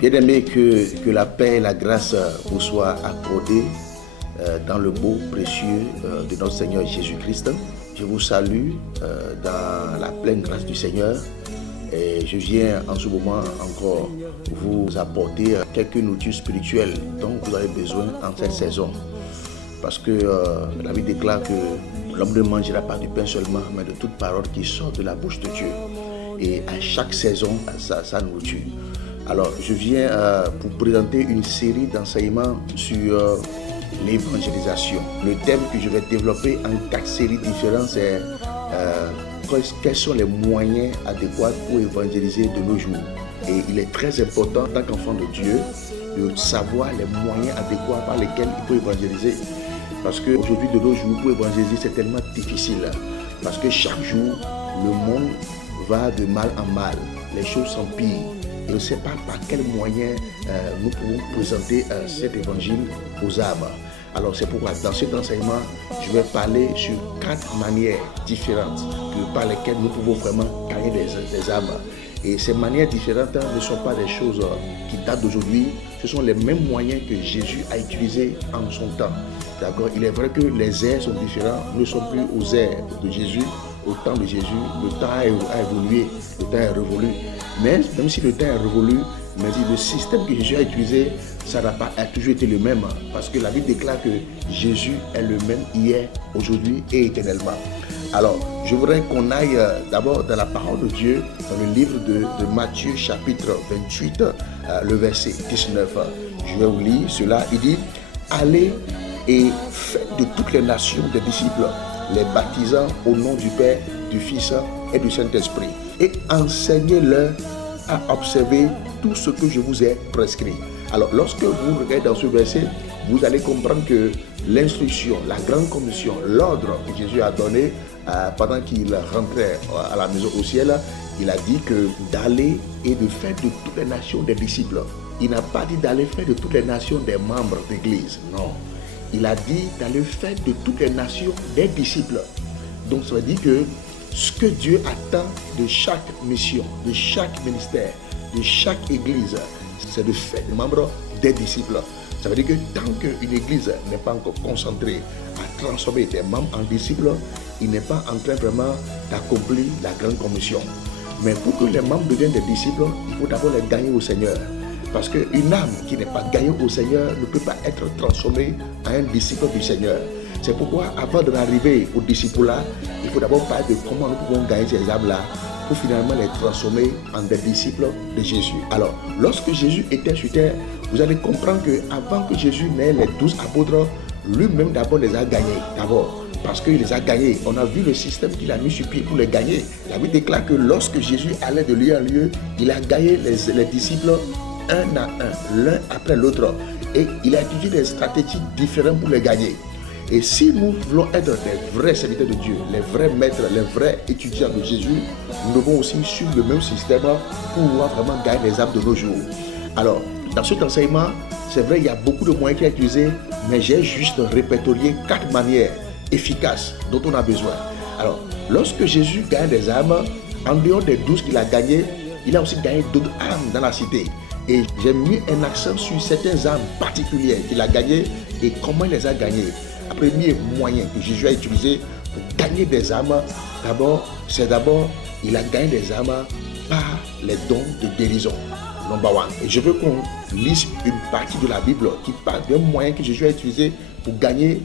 Bien-aimés, que la paix et la grâce vous soient accordées dans le beau précieux de notre Seigneur Jésus-Christ. Je vous salue dans la pleine grâce du Seigneur et je viens en ce moment encore vous apporter quelques nourritures spirituelles dont vous avez besoin en cette saison. Parce que la Bible déclare que l'homme ne mangera pas du pain seulement, mais de toute parole qui sort de la bouche de Dieu. Et à chaque saison, sa nourriture. Alors, je viens pour présenter une série d'enseignements sur l'évangélisation. Le thème que je vais développer en 4 séries différentes, c'est quels sont les moyens adéquats pour évangéliser de nos jours. Et il est très important, en tant qu'enfant de Dieu, de savoir les moyens adéquats par lesquels il faut évangéliser. Parce qu'aujourd'hui, de nos jours, pour évangéliser, c'est tellement difficile. Parce que chaque jour, le monde va de mal en mal. Les choses s'empirent. Je ne sais pas par quel moyen nous pouvons présenter cet évangile aux âmes. Alors c'est pourquoi dans cet enseignement, je vais parler sur 4 manières différentes par lesquelles nous pouvons vraiment gagner des âmes. Et ces manières différentes ne sont pas des choses qui datent d'aujourd'hui. Ce sont les mêmes moyens que Jésus a utilisés en son temps. D'accord? Il est vrai que les airs sont différents. Nous ne sommes plus aux airs de Jésus. Au temps de Jésus, le temps a évolué, le temps est révolu. Mais même si le temps est révolu, mais le système que Jésus a utilisé, ça n'a pas toujours été le même. Parce que la Bible déclare que Jésus est le même hier, aujourd'hui et éternellement. Alors, je voudrais qu'on aille d'abord dans la parole de Dieu, dans le livre de Matthieu chapitre 28, le verset 19. Je vais vous lire cela. Il dit, allez et faites de toutes les nations des disciples, les baptisant au nom du Père, du Fils et du Saint-Esprit, et enseignez-leur à observer tout ce que je vous ai prescrit. Alors, lorsque vous regardez dans ce verset, vous allez comprendre que l'instruction, la grande commission, l'ordre que Jésus a donné pendant qu'il rentrait à la maison au ciel, il a dit que d'aller et de faire de toutes les nations des disciples. Il n'a pas dit d'aller faire de toutes les nations des membres d'église, non. Il a dit d'aller faire de toutes les nations des disciples. Donc ça veut dire que ce que Dieu attend de chaque mission, de chaque ministère, de chaque église, c'est de faire des membres des disciples. Ça veut dire que tant qu'une église n'est pas encore concentrée à transformer des membres en disciples, il n'est pas en train vraiment d'accomplir la grande commission. Mais pour que les membres deviennent des disciples, il faut d'abord les gagner au Seigneur. Parce qu'une âme qui n'est pas gagnée au Seigneur ne peut pas être transformée en un disciple du Seigneur. C'est pourquoi avant d'arriver au disciple-là, il faut d'abord parler de comment nous pouvons gagner ces âmes-là pour finalement les transformer en des disciples de Jésus. Alors, lorsque Jésus était sur terre, vous allez comprendre qu'avant que Jésus n'ait les 12 apôtres, lui-même d'abord les a gagnés. D'abord, parce qu'il les a gagnés. On a vu le système qu'il a mis sur pied pour les gagner. La Bible déclare que lorsque Jésus allait de lieu en lieu, il a gagné les disciples un à un, l'un après l'autre. Et il a utilisé des stratégies différentes pour les gagner. Et si nous voulons être des vrais serviteurs de Dieu, les vrais maîtres, les vrais étudiants de Jésus, nous devons aussi suivre le même système pour pouvoir vraiment gagner les âmes de nos jours. Alors, dans cet enseignement, c'est vrai, il y a beaucoup de moyens qui sont utilisés, mais j'ai juste répertorié 4 manières efficaces dont on a besoin. Alors, lorsque Jésus gagne des âmes, en dehors des 12 qu'il a gagnés, il a aussi gagné d'autres âmes dans la cité. Et j'ai mis un accent sur certaines âmes particulières qu'il a gagnées et comment il les a gagnées. Le premier moyen que Jésus a utilisé pour gagner des âmes, il a gagné des âmes par les dons de guérison. Number 1. Et je veux qu'on lise une partie de la Bible qui parle d'un moyen que Jésus a utilisé pour gagner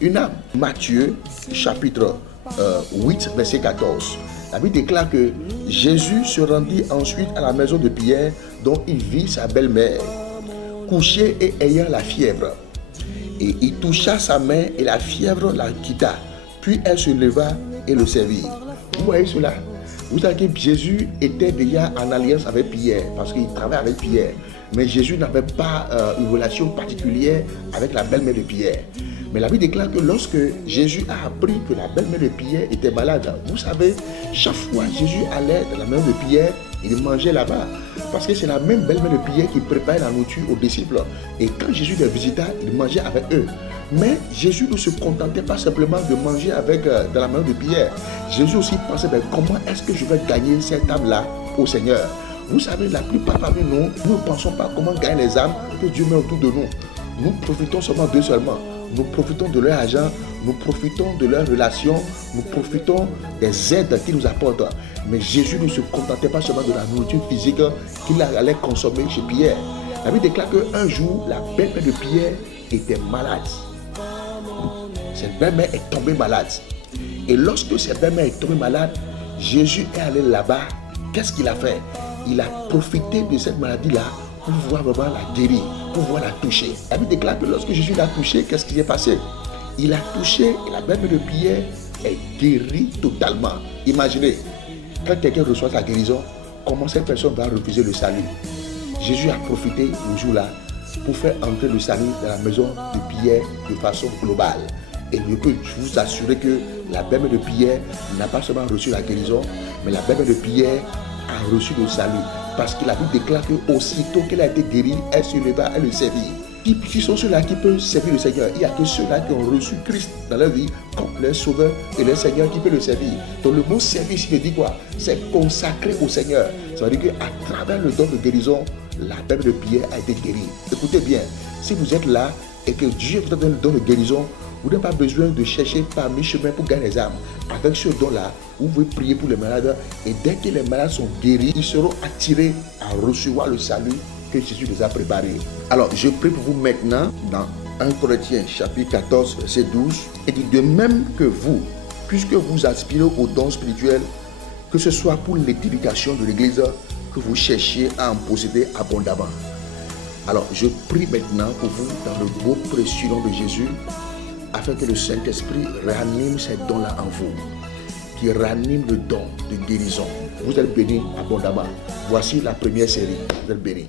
une âme. Matthieu chapitre 8, verset 14. La Bible déclare que Jésus se rendit ensuite à la maison de Pierre, dont il vit sa belle-mère, couchée et ayant la fièvre. Et il toucha sa main et la fièvre la quitta. Puis elle se leva et le servit. Vous voyez cela? Vous savez que Jésus était déjà en alliance avec Pierre, parce qu'il travaillait avec Pierre. Mais Jésus n'avait pas une relation particulière avec la belle-mère de Pierre. Mais la Bible déclare que lorsque Jésus a appris que la belle-mère de Pierre était malade, vous savez, chaque fois que Jésus allait dans la maison de Pierre, il mangeait là-bas. Parce que c'est la même belle-mère de Pierre qui préparait la nourriture aux disciples. Et quand Jésus les visita, il mangeait avec eux. Mais Jésus ne se contentait pas simplement de manger dans la maison de Pierre. Jésus aussi pensait, comment est-ce que je vais gagner cette âme-là au Seigneur? Vous savez, la plupart parmi nous, nous ne pensons pas comment gagner les âmes que Dieu met autour de nous. Nous profitons seulement d'eux seulement. Nous profitons de leur argent, nous profitons de leurs relations, nous profitons des aides qu'ils nous apportent. Mais Jésus ne se contentait pas seulement de la nourriture physique qu'il allait consommer chez Pierre. La Bible déclare qu'un jour, la belle-mère de Pierre était malade. Cette belle-mère est tombée malade. Et lorsque cette belle-mère est tombée malade, Jésus est allé là-bas. Qu'est-ce qu'il a fait? Il a profité de cette maladie-là pour pouvoir vraiment la guérir, pour pouvoir la toucher. La Bible déclare que lorsque Jésus l'a touché, qu'est-ce qui s'est passé? Il a touché et la belle-mère de Pierre est guérie totalement. Imaginez, quand quelqu'un reçoit sa guérison, comment cette personne va refuser le salut? Jésus a profité le jour-là pour faire entrer le salut dans la maison de Pierre de façon globale. Et je peux vous assurer que la belle-mère de Pierre n'a pas seulement reçu la guérison, mais la belle-mère de Pierre a reçu le salut. Parce que la Bible déclare qu'aussitôt qu'elle a été guérie, elle se leva, elle le servit. Qui sont ceux-là qui peuvent servir le Seigneur? Il n'y a que ceux-là qui ont reçu Christ dans leur vie comme leur sauveur et leur Seigneur qui peut le servir. Donc le mot servir ici veut dire quoi? C'est consacré au Seigneur. Ça veut dire qu'à travers le don de guérison, la belle de Pierre a été guérie. Écoutez bien, si vous êtes là et que Dieu vous donne le don de guérison, vous n'avez pas besoin de chercher parmi chemin pour gagner les âmes. Avec ce don-là, vous pouvez prier pour les malades et dès que les malades sont guéris, ils seront attirés à recevoir le salut que Jésus les a préparé. Alors, je prie pour vous maintenant dans 1 Corinthiens chapitre 14, verset 12. Et dit de même que vous, puisque vous aspirez aux dons spirituels, que ce soit pour l'édification de l'Église, que vous cherchiez à en posséder abondamment. Alors, je prie maintenant pour vous dans le beau précieux nom de Jésus, afin que le Saint-Esprit ranime ces dons-là en vous, qui ranime le don de guérison. Vous êtes bénis abondamment. Voici la première série. Vous êtes bénis.